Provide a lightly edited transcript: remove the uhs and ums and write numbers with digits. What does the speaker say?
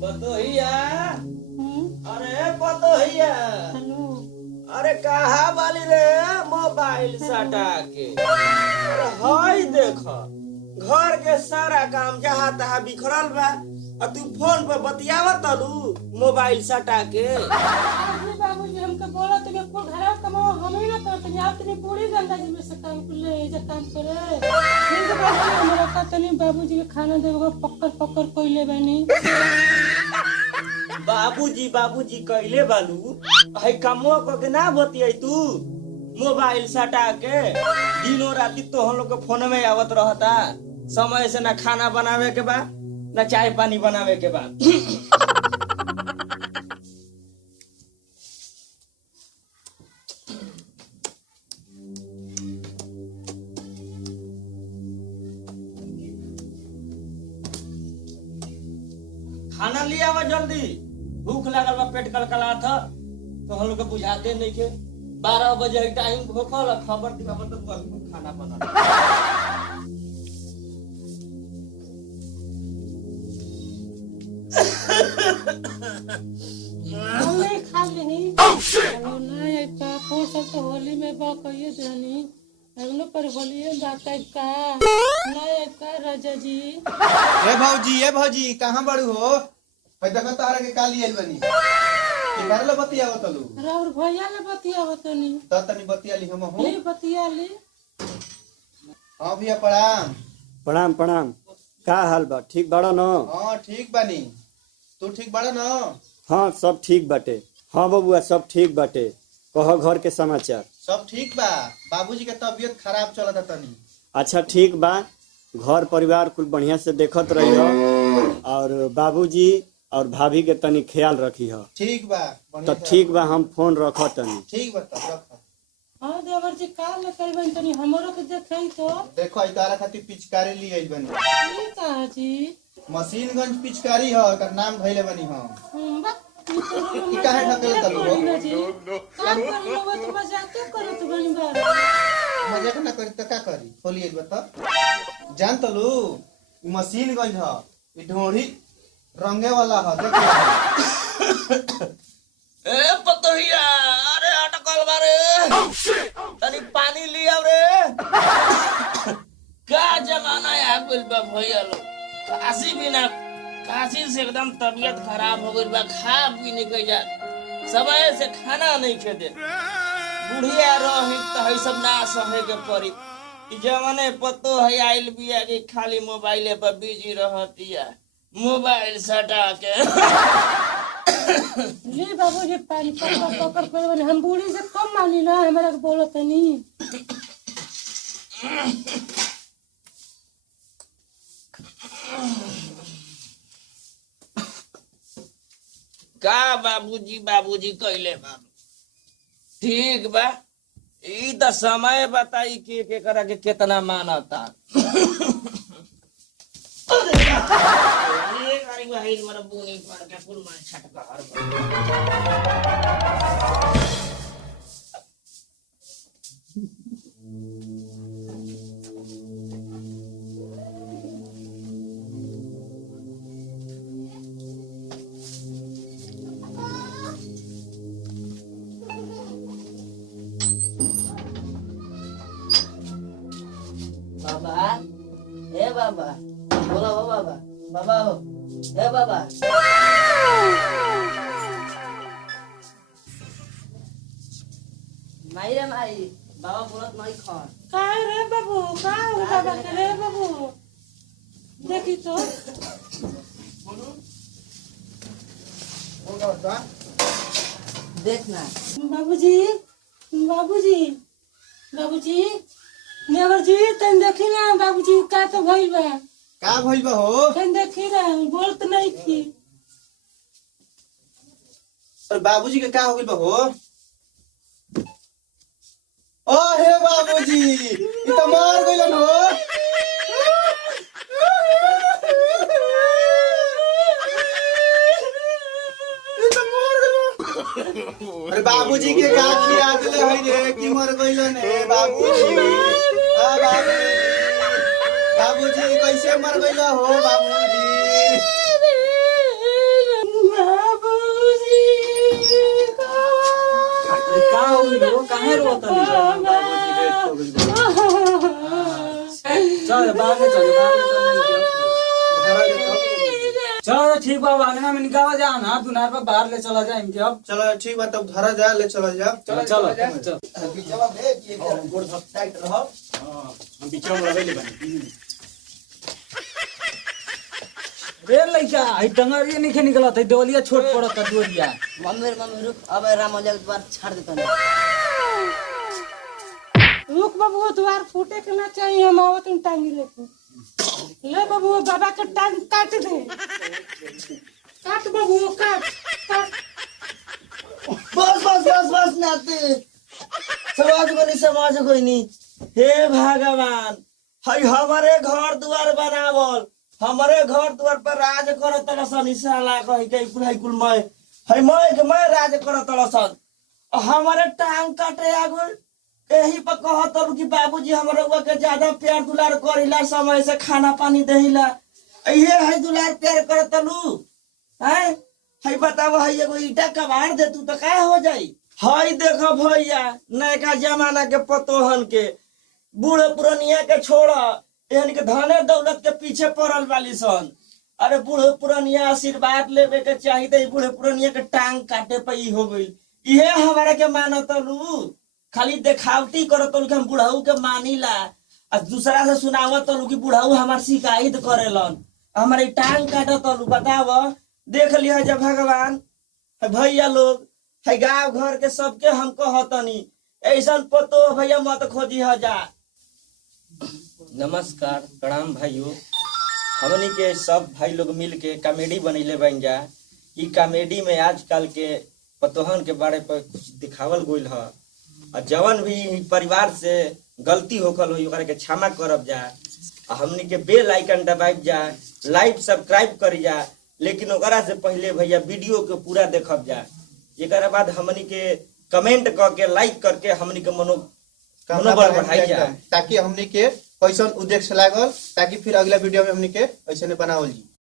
पतोहिया अरे पतोहिया अरे कहा वाली रे मोबाइल सटा के अरे हाय देख घर के सारा काम जहाँ तहाँ बिखरल बा और तू फोन पर बतियावत तलू मोबाइल सटा के। बाबूजी हमके बोला तो मैं कुल घर कमाओ हम ही ना करते नहीं आप तनी बूढ़ी गंगा जी में से काम कर ले जे काम करे नहीं तो बाबूजी हमरा का तनी बाबूजी के खाना देबो पक्कर कोइले बानी। बाबूजी बाबूजी कहले बालू है कमो को के ना बतियाई तू मोबाइल सटा के दिनों राती तो हम लोग के फोन में आवत रहता समय से ना खाना बनावे के बा ना चाय पानी बनावे के बा। खाना ले आवा जल्दी भूख लागल बा पेट कलकला था तो हम लोग के बुझाते नहीं के 12 बजे टाइम भूखल खबर दिखावत तो खाना बना। हमने खा लेनी ना एक फोन सब तो होली में बा कहिए देनी अगलो पर होली में बात का ना एक राजा जी ए भौजी कहां बड़ू हो भाई देखो तारा के काली आइल बनी के घर ले बतिया तलू राउर भैया ले बतिया तनी त तनी बतिया ली हम हो ले बतिया ले। हां भैया प्रणाम। प्रणाम प्रणाम का हाल बा ठीक बड़ा न? हां ठीक बानी तू ठीक बड़ा न? हाँ सब ठीक बाटे। हाँ बबुआ सब ठीक बाटे कह घर के समाचार सब ठीक बा बाबूजी के तबीयत खराब चलता तनी। अच्छा ठीक बा घर परिवार कुल बढ़िया से देखत रही हो और बाबूजी और भाभी के तनी ख्याल रखी हो। ठीक बा तो ठीक बा हम फोन रख तनी। ठीक बा तब रख। हां देवर जी का ले करबन तनी हमरो के देखई तो देखो आई तारा खातिर पिचकारी ली आइल बनी ये का जी मशीनगंज पिचकारी हो एकर नाम धइले बनी हम बा ई काहे ढकल तलू हो काम कर लो तो मजाक करो तो बनी बार मजाक ना करी त का करी खोली एक बता जान तलू मशीनगंज ह ई ढोढ़ी रंगे वाला ह देख ए पतोहिया अरे अटकल बारे तनी पानी लिया रे। का जमाना आ गइल बा भैया लोग काशी बिना काशी से एकदम तबीयत खराब हो गइल बा खा भी नहीं गइल समय से खाना नहीं खेदे बुढ़िया रही तो है सब ना सहे के पड़ी ई जमाने पतो है आइल बिया कि खाली मोबाइले पर बिजी रहतिया मोबाइल सटा के। ले बाबूजी पानी पकड़ कर हम बूढ़ी से कम मानी ना हमरा के बोलत नहीं। का बाबूजी बाबूजी कहले बाबू ठीक बा ई त समय बताई के करा के कितना मानता। अरे गाड़ी वाहिल मर बुनी पर के कुल मार छटका हर बाबा ए बाबा बोला हो बाबा बाबा हो ए बाबा माई रे माई बाबा बोलत माई खान का रे बाबू का हो बाबा के रे बाबू देखी तो देखना बाबूजी बाबूजी बाबूजी नेवर जी तन देखी ना बाबूजी का तो भइल बा का भइल बा हो तन देखी ना बोलत नहीं थी और बाबूजी के का हो गइल बा हो ओ हे बाबूजी ई त मार गइलन हो ई त मार गइलन अरे बाबूजी के का खिया देले हई रे कि मर गइलन हे बाबूजी आ बाबूजी बाबूजी कैसे मर गइल हो बाबूजी? का हो गइल काहे रोता नहीं? चल बाहर ले चल चलो ठीक बा आंगना में निकाला जा ना दुनार पर बाहर ले चला जा इनके अब चलो ठीक बा तब धरा जा ले चलो जा। चलो चलो गोड़ टाइट रहो। हम बीच में रहे ले बनी रे लइका आई टंगरिया नहीं निकला था देवलिया छोट पड़त दोरिया। मम्मी रुक अब राम हो जाए बार छाड़ देता हूं। रुक बाबू द्वार फूटे के ना चाहिए हम आवत हूं टांगी लेके। ले बाबू बाबा का टांग काट दे। काट बाबू काट काट। बस नाते समाज कोई नहीं। हे भगवान हई हमारे घर द्वार बनावल हमारे घर द्वार पर राज करत तरसन साला कहि के कुल मैं राज करत तरसन हमारे टांग काटे आगुल यही पर कहत कि बाबूजी हमरा रउआ के ज्यादा प्यार दुलार करिला समय से खाना पानी देहिला इहे है दुलार प्यार करत लू हैं। हई बताव हई एगो ईटा कबाड़ दे तू तो का हो जाई। हई देखो भैया नयका जमाना के पतोहन के बूढ़े पुरनिया के छोड़ एहन के धने दौलत के पीछे पड़ल वाली सन। अरे बूढ़े पुरनिया आशीर्वाद लेवे के चाहिए बूढ़े पुरनिया के टांग काटे पे हो गई इहे हमारा के मानत लू खाली देखावटी करत कि हम बुढ़ाऊ के मानीला आ दूसरा से सुनावत कि बुढ़ाऊ हमार शिकायत करेलन हमारे टांग काटत बताव। देख लिया जब भगवान भैया लोग है गाँव घर के सबके हम कहतनी ऐसा पतो भैया मत खोजी जा। नमस्कार प्रणाम भाइयों हमनी के सब भाई लोग मिल के कॉमेडी बनैले बन जा। ई कॉमेडी में आजकल के पतोहन के बारे पर कुछ दिखावल गइल ह और जवन भी परिवार से गलती होखल हो ओकरा के क्षमा करब जा। हमनी के बेल आइकन दबाइब जा लाइक सब्सक्राइब करी जा लेकिन ओकरा से पहले भैया वीडियो के पूरा देखब जा। एकरा बाद हमनी के कमेंट करके लाइक करके हमनी के मनोबल बढ़ाई जा ताकि हमनी के कैसन उद्देश्य लागल ताकि फिर अगला वीडियो में हमनी के ऐसे बनावल जी।